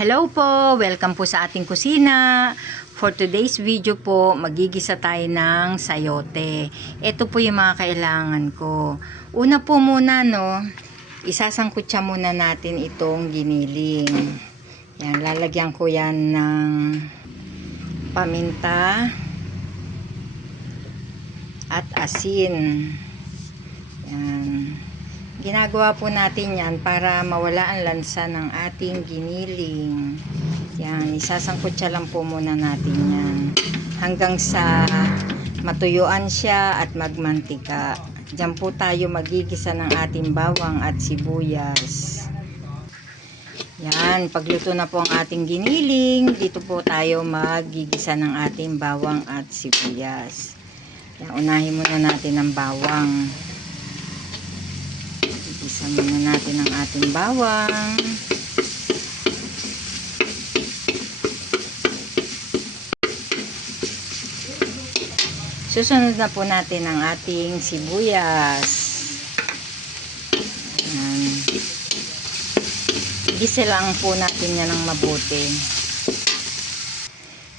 Hello po! Welcome po sa ating kusina. For today's video po, magigisa tayo ng sayote. Ito po yung mga kailangan ko. Una po muna, isasangkutsa muna natin itong giniling. Yan, lalagyan ko yan ng paminta at asin. Yan. Ginagawa po natin yan para mawala ang lansa ng ating giniling. Yan, isasangkutsa lang po muna natin yan. Hanggang sa matuyuan siya at magmantika. Diyan po tayo magigisa ng ating bawang at sibuyas. Yan, pagluto na po ang ating giniling, dito po tayo magigisa ng ating bawang at sibuyas. Yan, unahin muna natin ang bawang. Igisa muna natin ang ating bawang. Susunod na po natin ang ating sibuyas. Ayan. Igisa lang po natin yan ng mabuti.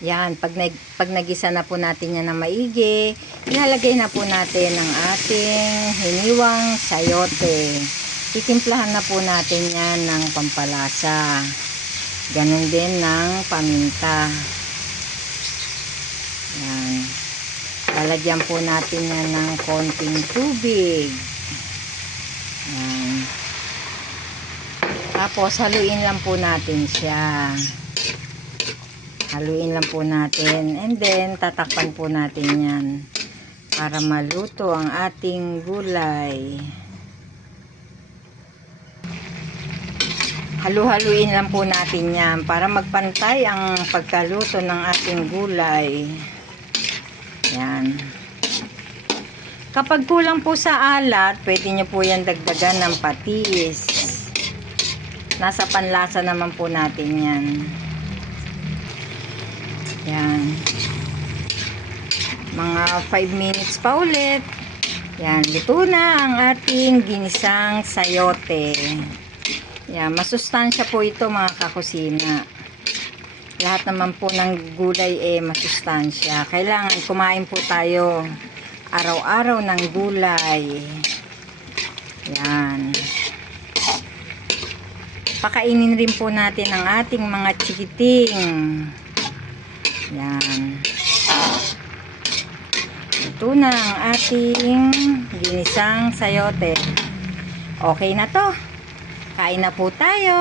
Yan, pag nagisa na po natin yan ng maigi, ilalagay na po natin ang ating hiniwang sayote. Titimplahan na po natin yan ng pampalasa. Ganon din ng paminta. Yan. Lalagyan po natin yan ng konting tubig. Yan. Tapos haluin lang po natin siya. Haluin lang po natin. And then, tatakpan po natin yan. Para maluto ang ating gulay. Halu-haluin lang po natin yan. Para magpantay ang pagkaluto ng ating gulay. Yan. Kapag kulang po sa alat, pwede nyo po yan dagdagan ng patis. Nasa panlasa naman po natin yan. Yan. Mga 5 minutes pa ulit. Yan. Luto na ang ating ginisang sayote. Yan. Masustansya po ito mga kakusina. Lahat naman po ng gulay masustansya. Kailangan kumain po tayo araw-araw ng gulay. Yan. Pakainin rin po natin ang ating mga chikiting. Yan. Ito na ang ating ginisang sayote. Okay na to. Kain na po tayo.